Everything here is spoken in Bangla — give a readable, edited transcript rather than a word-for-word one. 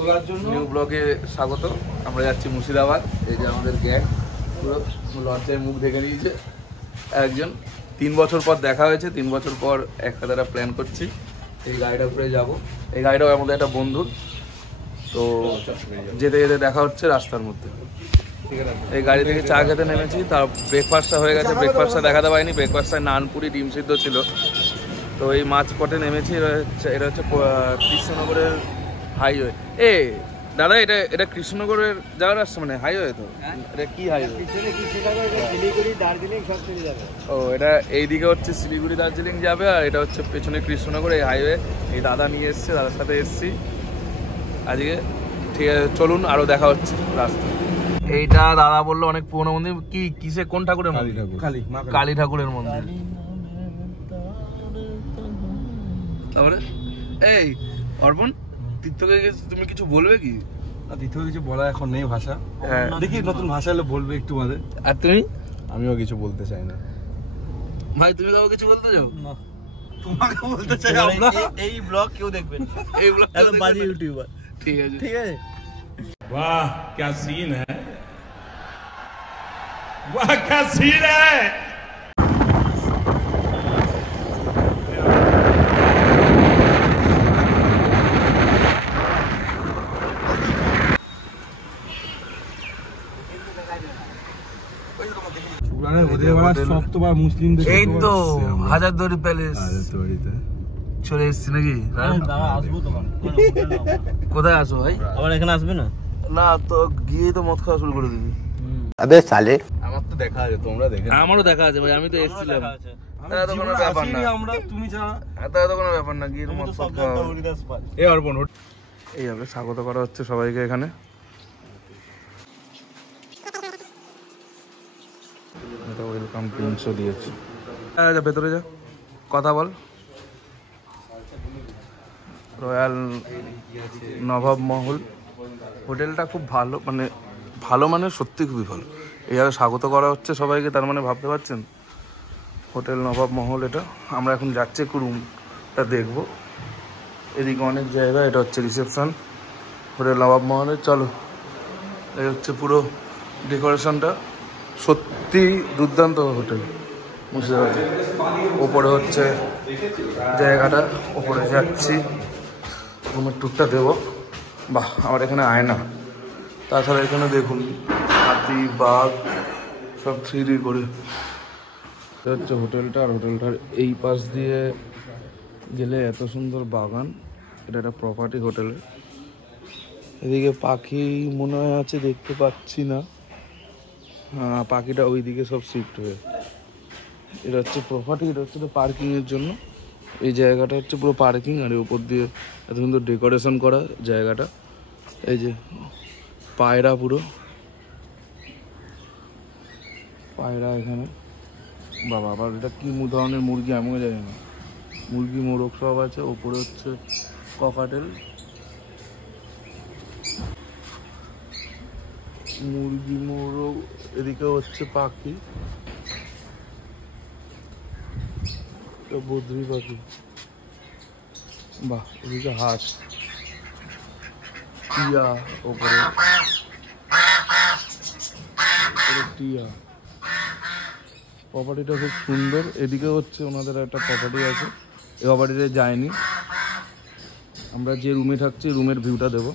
তোলার জন্য নিউ ব্লগে স্বাগত। আমরা যাচ্ছি মুর্শিদাবাদ। এই যে আমাদের গ্যাং পুরো লঞ্চের মুখ দেখে নিয়েছে একজন। 3 বছর পর দেখা হয়েছে, 3 বছর পর একসাথে একটা প্ল্যান করছি। এই গাড়িটা করে যাব। এই গাড়িটাও আমাদের একটা বন্ধুর, তো যেতে যেতে দেখা হচ্ছে রাস্তার মধ্যে। এই গাড়ি থেকে চা খেতে নেমেছি, তার ব্রেকফাস্টটা হয়ে গেছে। ব্রেকফাস্টটা দেখাতে পারিনি। ব্রেকফাস্টটায় নানপুরি ডিম সিদ্ধ ছিল। তো এই মাছ পটে নেমেছি। এটা হচ্ছে কৃষ্ণনগরের হাইওয়ে। দাদা, এটা কৃষ্ণনগরের যাওয়ার রাস্তা, মানে হাইওয়ে তো? এটা কি হাইওয়ে? ও, এটা এইদিকে হচ্ছে শিলিগুড়ি দার্জিলিং যাবে, আর এটা হচ্ছে পেছনে কৃষ্ণনগর। এই হাইওয়ে এই দাদা নিয়ে এসছে, দাদার সাথে এসছি আজকে। ঠিক আছে, চলুন আরো দেখা হচ্ছে রাস্তা। এইটা দাদা বললো অনেক পুরোনো মন্দির। কি কিসে, কোন ঠাকুরের মন্দির? কালী ঠাকুরের মন্দির। তারপরে এই অর্পণ, তীর্থকে তুমি কিছু বলবে কি? তীর্থ কিছু বলা এখন নেই ভাষা। দেখি নতুন ভাষা এলে বলবে একটু বাদে। আর তুমি? আমিও কিছু বলতে চাই না ভাই, তুমি কাউকে কিছু বলতে চাও? না, তোমাকে বলতে চাই। আমরা এই ব্লগ কেউ দেখবে না, এই ব্লগ একদম বাজে ইউটিউবার। ঠিক আছে, ঠিক আছে। वाह क्या सीन है, वाह क्या सीन है। এই তো হাজারদুয়ারি প্যালেস চলে এসছি নাকি? কোথায় আসো ভাই? আবার এখানে আসবে না? না তো, গিয়ে তো মদ খাওয়া শুরু করে দিবি। আবে সালে, আমার তো দেখা আছে, তোমরা দেখে। আমারও দেখা আছে ভাই, আমি তো এসেছিলাম। তো কোনো ব্যাপার না, আমরা তুমি জানা, তো কোনো ব্যাপার না, গিয়ে মদ খাওয়া। এই অর্পণ, এইভাবে স্বাগত করা হচ্ছে সবাইকে এখানে। ওয়েলকাম ড্রিঙ্কসও দিয়েছে। ভেতরে যা, কথা বল। রয়্যাল নবাব মহল হোটেলটা খুব ভালো, মানে সত্যি খুবই ভালো। এইভাবে স্বাগত করা হচ্ছে সবাইকে, তার মানে ভাবতে পারছেন হোটেল নবাব মহল। এটা আমরা এখন যাচ্ছি, একটু রুমটা দেখবো। এদিকে অনেক জায়গা। এটা হচ্ছে রিসেপশন হোটেল নবাব মহলের। চলো, এই হচ্ছে পুরো ডেকোরেশনটা। সত্যি দুর্দান্ত হোটেল মুর্শিদাবাদে। ওপরে হচ্ছে জায়গাটা, ওপরে যাচ্ছি, রুমের টুকটা দেবো। বাহ, আমার এখানে আয়না। তাছাড়া এখানে দেখুন হাতি, বাঘ সব 3D করে। এটা হচ্ছে হোটেলটা, আর হোটেলটার এই পাশ দিয়ে গেলে এত সুন্দর বাগান। এটা একটা প্রপার্টি হোটেলের। এদিকে পাখি মনে হয় আছে, দেখতে পাচ্ছি না। হ্যাঁ, পাখিটা ওইদিকে সব শিফট হয়ে। এটা হচ্ছে প্রপার্টি, এটা হচ্ছে পার্কিংয়ের জন্য। এই জায়গাটা হচ্ছে পুরো পার্কিং, আর এর উপর দিয়ে এত সুন্দর ডেকোরেশন করা জায়গাটা। এই যে পায়রা, পুরো পায়রা এখানে। বাবা, আবার এটা কি ধরনের মুরগি আমিও জানি না। মুরগি, মোরগ সব আছে। ওপরে হচ্ছে ককাটেল, মুরগি, মোরগ। এদিকে হচ্ছে পাখি, বদ্রি পাখি। বাহ, এদিকে হাঁস, টিয়া, ওপরে টিয়া। প্রপার্টিটা খুব সুন্দর। এদিকে হচ্ছে ওনাদের একটা প্রপার্টি আছে, এই প্রপার্টিতে যায়নি। আমরা যে রুমে থাকছি রুমের ভিউটা দেবো।